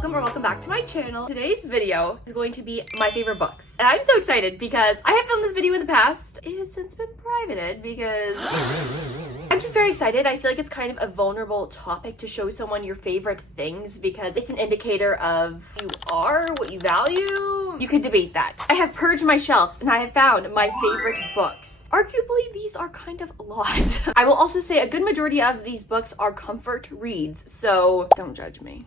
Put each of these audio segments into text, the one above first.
welcome or welcome back to my channel. Today's video is going to be my favorite books. And I'm so excited because I have filmed this video in the past. It has since been privated because I'm just very excited. I feel like it's kind of a vulnerable topic to show someone your favorite things because it's an indicator of who you are, what you value. You could debate that. I have purged my shelves and I have found my favorite books. Arguably, these are kind of a lot. I will also say a good majority of these books are comfort reads, so don't judge me.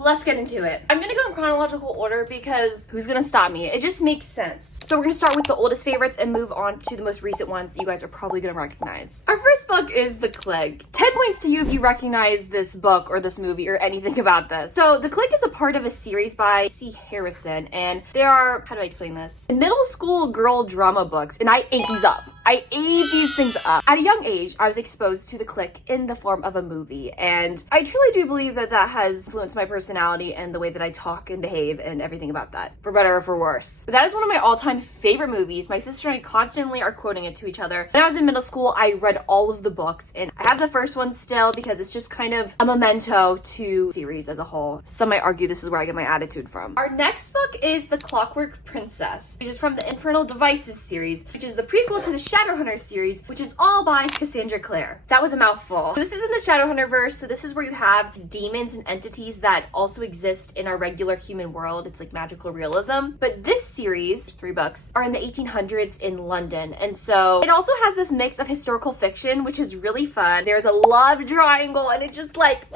Let's get into it. I'm gonna go in chronological order because who's gonna stop me? It just makes sense. So we're gonna start with the oldest favorites and move on to the most recent ones that you guys are probably gonna recognize. Our first book is The Clique. 10 points to you if you recognize this book or this movie or anything about this. So The Clique is a part of a series by C. Harrison, and they are, how do I explain this? Middle school girl drama books, and I ate these up. I ate these things up. At a young age, I was exposed to The Clique in the form of a movie, and I truly do believe that that has influenced my personality and the way that I talk and behave and everything about that, for better or for worse. But that is one of my all-time favorite movies. My sister and I constantly are quoting it to each other. When I was in middle school, I read all of the books, and I have the first one still because it's just kind of a memento to the series as a whole. Some might argue this is where I get my attitude from. Our next book is The Clockwork Princess, which is from the Infernal Devices series, which is the prequel to the Shadowhunter series, which is all by Cassandra Clare. That was a mouthful. So this is in the Shadowhunter verse, so this is where you have demons and entities that also exist in our regular human world. It's like magical realism. But this series, 3 books, are in the 1800s in London. And so it also has this mix of historical fiction, which is really fun. There's a love triangle and it just like...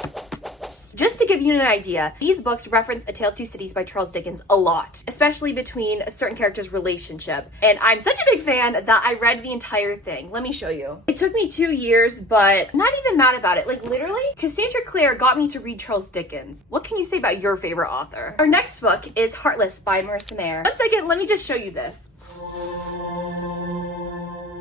Just to give you an idea, these books reference A Tale of Two Cities by Charles Dickens a lot, especially between a certain character's relationship. And I'm such a big fan that I read the entire thing. Let me show you. It took me 2 years, but I'm not even mad about it. Like literally, Cassandra Clare got me to read Charles Dickens. What can you say about your favorite author? Our next book is Heartless by Marissa Mayer. One second, let me just show you this.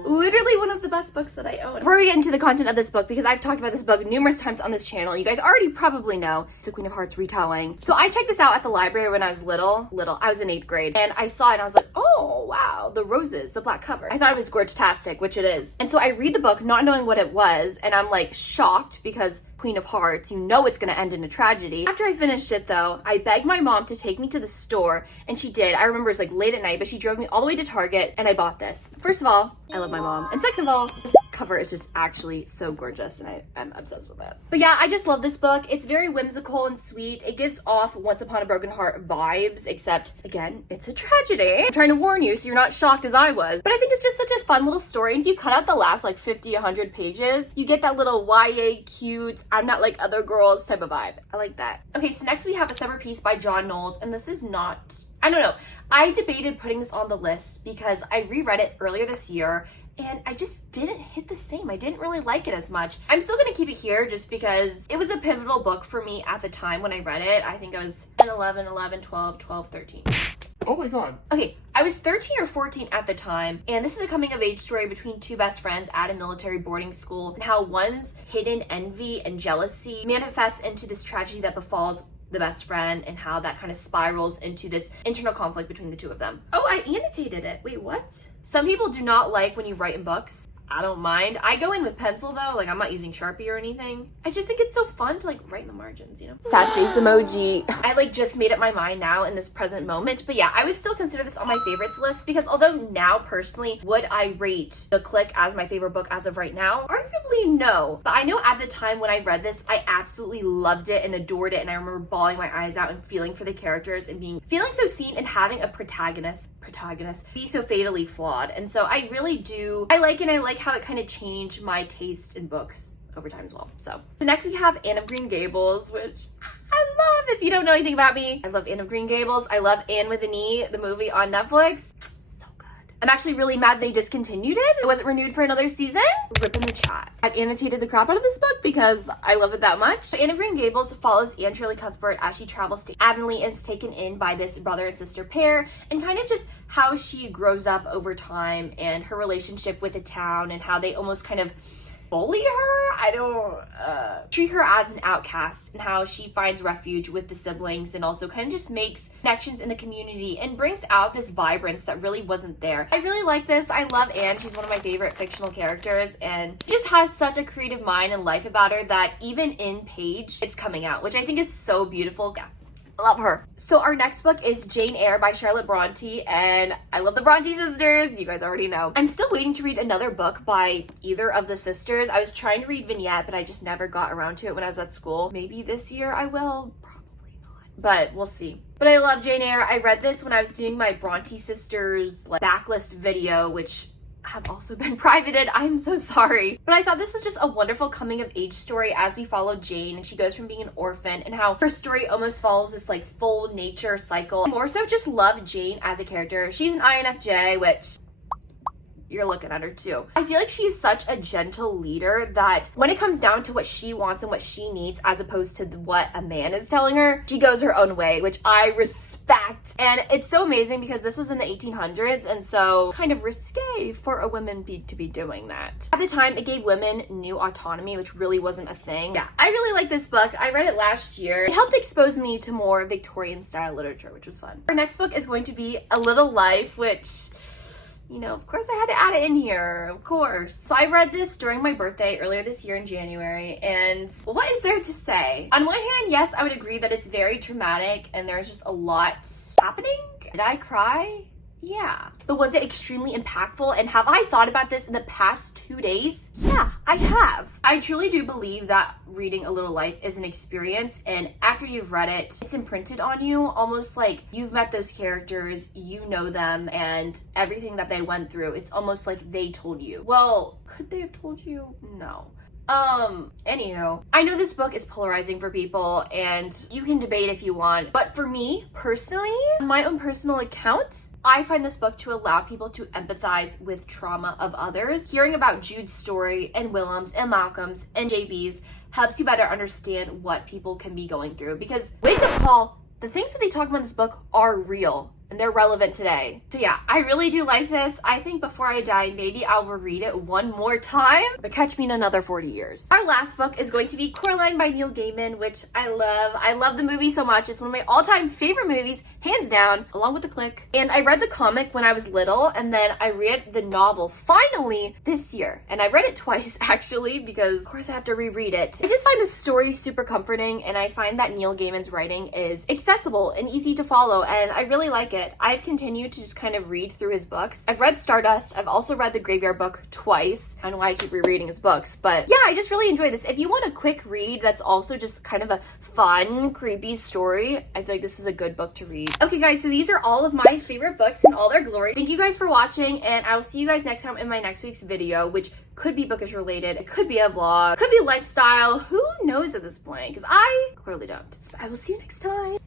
Literally one of the best books that I own. Before we get into the content of this book, because I've talked about this book numerous times on this channel, you guys already probably know it's a Queen of Hearts retelling. So I checked this out at the library when I was little. I was in 8th grade, and I saw it and I was like, oh wow, the roses, the black cover. I thought it was gorgeous-tastic, which it is. And so I read the book not knowing what it was, and I'm like shocked because Queen of Hearts, you know it's gonna end in a tragedy. After I finished it though, I begged my mom to take me to the store, and she did. I remember it was like late at night, but she drove me all the way to Target and I bought this. First of all, I love my mom. And second of all, this cover is just actually so gorgeous and I'm obsessed with it. But yeah, I just love this book. It's very whimsical and sweet. It gives off Once Upon a Broken Heart vibes, except again, it's a tragedy. I'm trying to warn you so you're not shocked as I was. But I think it's just such a fun little story. And if you cut out the last like 50, 100 pages, you get that little YA cute, I'm not like other girls type of vibe. I like that. Okay, so next we have A Summer Peace by John Knowles, and this is not, I don't know. I debated putting this on the list because I reread it earlier this year and I just didn't hit the same. I didn't really like it as much. I'm still gonna keep it here just because it was a pivotal book for me at the time when I read it. I think I was 10, 11, 11, 12, 12, 13. Oh my god. Okay, I was 13 or 14 at the time, and this is a coming of age story between 2 best friends at a military boarding school and how one's hidden envy and jealousy manifests into this tragedy that befalls the best friend and how that kind of spirals into this internal conflict between the 2 of them. Oh, I annotated it. Wait, what? Some people do not like when you write in books. I don't mind. I go in with pencil though, like I'm not using Sharpie or anything. I just think it's so fun to like write in the margins, you know? Sad face emoji. I like just made up my mind now in this present moment, but yeah, I would still consider this on my favorites list because although now personally, would I rate The Clique as my favorite book as of right now? Arguably no, but I know at the time when I read this, I absolutely loved it and adored it, and I remember bawling my eyes out and feeling for the characters and feeling so seen and having a protagonist be so fatally flawed. And so I really do, I like how it kind of changed my taste in books over time as well. So next we have Anne of Green Gables, which I love. If you don't know anything about me, I love Anne of Green Gables. I love Anne with an E, the movie on Netflix. So good. I'm actually really mad they discontinued it. It wasn't renewed for another season. Rip in the chat. I've annotated the crap out of this book because I love it that much. So Anne of Green Gables follows Anne Shirley Cuthbert as she travels to Avonlea and is taken in by this brother and sister pair, and kind of just how she grows up over time and her relationship with the town and how they almost kind of bully her. I don't treat her as an outcast, and how she finds refuge with the siblings and also kind of just makes connections in the community and brings out this vibrance that really wasn't there. I really like this. I love Anne. She's one of my favorite fictional characters, and she just has such a creative mind and life about her that even in page, it's coming out, which I think is so beautiful. Yeah. I love her. So our next book is Jane Eyre by Charlotte Bronte, and I love the Bronte sisters. You guys already know. I'm still waiting to read another book by either of the sisters. I was trying to read Vignette, but I just never got around to it when I was at school. Maybe this year I will. Probably not, but we'll see. But I love Jane Eyre. I read this when I was doing my Bronte sisters like backlist video, which have also been privated. I'm so sorry. But I thought this was just a wonderful coming of age story as we follow Jane, and she goes from being an orphan and how her story almost follows this like full nature cycle. I more so just love Jane as a character. She's an INFJ, which you're looking at her too. I feel like she's such a gentle leader that when it comes down to what she wants and what she needs as opposed to what a man is telling her, she goes her own way, which I respect. And it's so amazing because this was in the 1800s, and so kind of risque for a woman to be doing that. At the time, it gave women new autonomy, which really wasn't a thing. Yeah, I really like this book. I read it last year. It helped expose me to more Victorian style literature, which was fun. Our next book is going to be A Little Life, which, you know, of course I had to add it in here, of course. So I read this during my birthday earlier this year in January, and what is there to say? On one hand, yes, I would agree that it's very traumatic and there's just a lot happening. Did I cry? Yeah. But was it extremely impactful? And have I thought about this in the past 2 days? Yeah, I have. I truly do believe that reading A Little Life is an experience, and after you've read it, it's imprinted on you, almost like you've met those characters, you know them, and everything that they went through, it's almost like they told you. Well, could they have told you? No. Anywho, I know this book is polarizing for people and you can debate if you want, but for me personally, on my own personal account, I find this book to allow people to empathize with trauma of others. Hearing about Jude's story and Willem's and Malcolm's and JB's helps you better understand what people can be going through, because wake up call, the things that they talk about in this book are real and they're relevant today. So yeah, I really do like this. I think before I die, maybe I'll reread it one more time, but catch me in another 40 years. Our last book is going to be Coraline by Neil Gaiman, which I love. I love the movie so much. It's one of my all-time favorite movies, hands down, along with The Click. And I read the comic when I was little, and then I read the novel finally this year. And I read it twice actually, because of course I have to reread it. I just find the story super comforting, and I find that Neil Gaiman's writing is accessible and easy to follow, and I really like it. I've continued to just kind of read through his books. I've read Stardust. I've also read The Graveyard Book twice. I don't know why I keep rereading his books, but yeah, I just really enjoy this. If you want a quick read that's also just kind of a fun, creepy story, I feel like this is a good book to read. Okay guys, so these are all of my favorite books in all their glory. Thank you guys for watching, and I will see you guys next time in my next week's video, which could be bookish related, it could be a vlog, it could be lifestyle, who knows at this point, because I clearly don't. I will see you next time.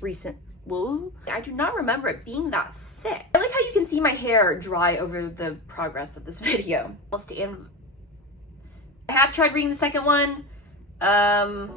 Recent. Whoa. I do not remember it being that thick. I like how you can see my hair dry over the progress of this video. I'll stay in. I have tried reading the second one. Yeah.